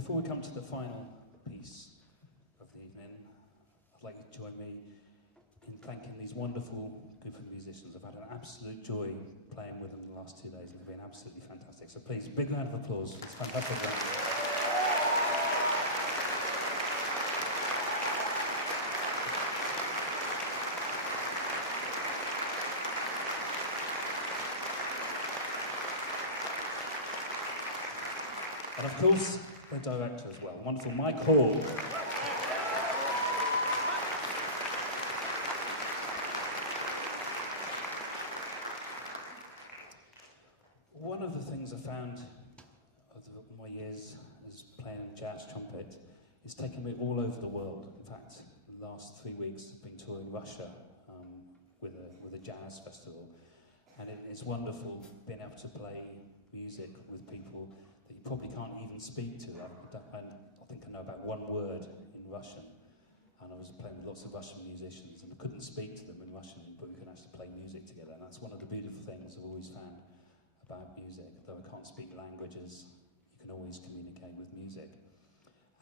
before we come to the final piece of the evening, I'd like you to join me in thanking these wonderful group of musicians. I've had an absolute joy playing with them the last 2 days, and they've been absolutely fantastic. So please, a big round of applause for this fantastic band. And of course, the director as well, wonderful Mike Hall. One of the things I found over my years as playing jazz trumpet is taking me all over the world. In fact, the last 3 weeks I've been touring Russia with a jazz festival, and it's wonderful being able to play music with people that you probably can't even speak to. I think I know about one word in Russian, and I was playing with lots of Russian musicians, and I couldn't speak to them in Russian, but we could actually play music together, and that's one of the beautiful things I've always found about music. Though I can't speak languages, you can always communicate with music.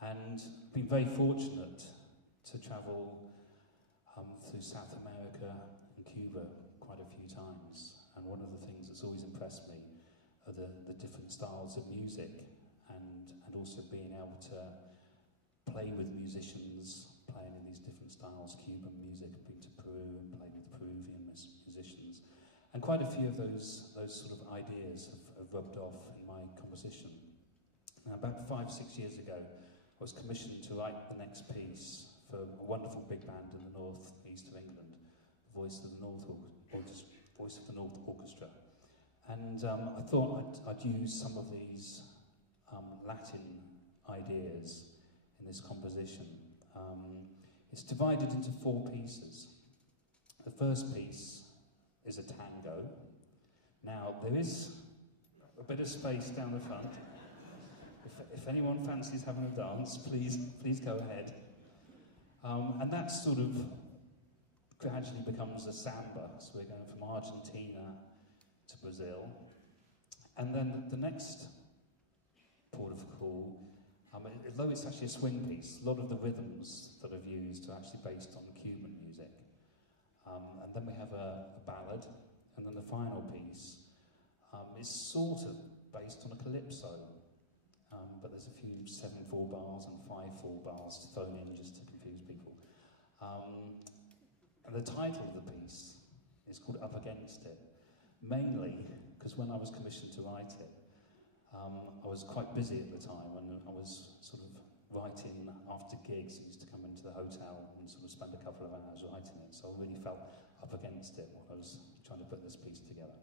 And been very fortunate to travel through South America and Cuba quite a few times, and one of the things that's always impressed me are the different styles of music, and also being able to play with musicians playing in these different styles. Cuban music, I've been to Peru and played with Peruvian musicians, and quite a few of those sort of ideas have rubbed off in my composition. Now, about 5-6 years ago, I was commissioned to write the next piece for a wonderful big band in the north east of England, the Voice of the North Orchestra. And I thought I'd use some of these Latin ideas in this composition. It's divided into 4 pieces. The first piece is a tango. Now, there is a bit of space down the front. If anyone fancies having a dance, please go ahead. And that sort of gradually becomes a samba. So we're going from Argentina to Brazil. And then the next port of call, although it's actually a swing piece, a lot of the rhythms that I've used are actually based on Cuban music. And then we have a ballad, and then the final piece is sort of based on a calypso, but there's a few 7/4 bars and 5/4 bars thrown in just to confuse people. And the title of the piece is called Up Against It, mainly because when I was commissioned to write it, I was quite busy at the time, and I was sort of writing after gigs. I used to come into the hotel and sort of spend a couple of hours writing it, so I really felt up against it while I was trying to put this piece together.